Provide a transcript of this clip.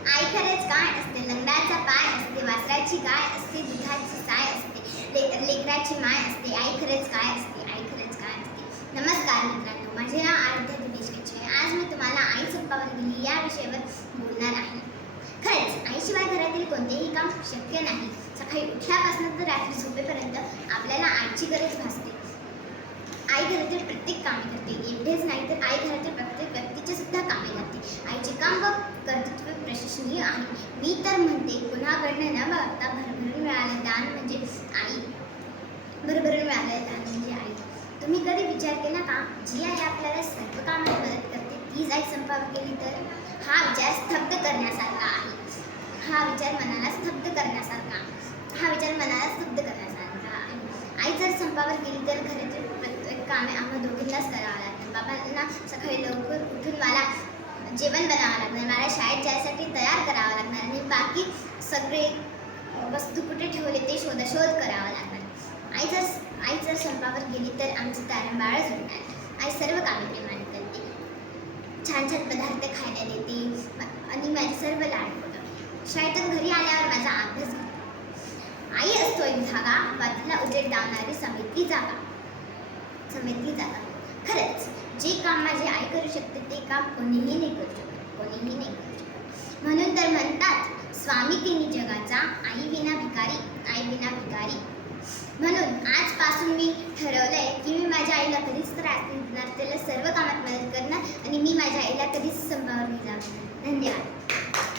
आई खरंच काय असते, लंगड्याचा पाय असते, वासराची गाय असते, दुधाची साय असते, लेकराची माय असते. आई खरंच काय असते, आई खरंच काय असते. नमस्कार मित्रांनो, माझे नाव आराध्या दिनेश कच्छे. आज मी तुम्हाला आई संपावर गेली या विषयावर बोलणार आहे. खरंच आईशिवाय घरातील कोणतेही काम शक्य नाही. सकाळी उठल्यापासून तर रात्री झोपेपर्यंत आपल्याला आईची गरज भासते. आई घरातील प्रत्येक कामे करते. एवढेच नाही तर आई घरातील प्रत्येक व्यक्तीचे सुद्धा कामे करते. आईचे काम व कर्तृत्व प्रशंसनीय आहे. मी तर म्हणते, कुणाकडनं न बघता भरभरून मिळालं दान म्हणजे आई. भरभरून मिळालं दान म्हणजे आई. तुम्ही कधी विचार केला का, जी आई आपल्याला सर्व कामात मदत करते तीच आई संपावर गेली तर? हा विचार स्तब्ध करण्यासारखा आहे. हा विचार मनाला स्तब्ध करण्यासारखा आहे. आई जर संपावर गेली तर घरातील प्रत्येक कामे आम्हा दोघींनाच करावं लागतं. बाबांना सकाळी लवकर उठून मला जेवण बनावं लागणार, मला शाळेत जायसाठी तयार करावं लागणार आणि बाकी सगळे वस्तू कुठे ठेवले ते शोधाशोध करावं लागणार. आई जर संपावर गेली तर आमचं तारंबाळच उडणार. आई सर्व कामे प्रेमाने करते, छान छान पदार्थ खायला देते आणि माझे सर्व लाड पुरवते. शाळेतून घरी आल्यावर माझा अभ्यास घेते. आई असतो एक धागा, वातीला उजेड दावणारी समिती जागा. खरंच जे काम माझी आई करू शकते ते काम कोणीही नाही करू शकत. म्हणून तर म्हणतात, स्वामी तिन्ही जगाचा, आई विना भिकारी. म्हणून आजपासून मी ठरवलंय की मी माझ्या आईला कधीच त्रास नाही देणार, त्याला सर्व कामात मदत करणार आणि मी माझ्या आईला कधीच संपावर नाही जाणार. धन्यवाद.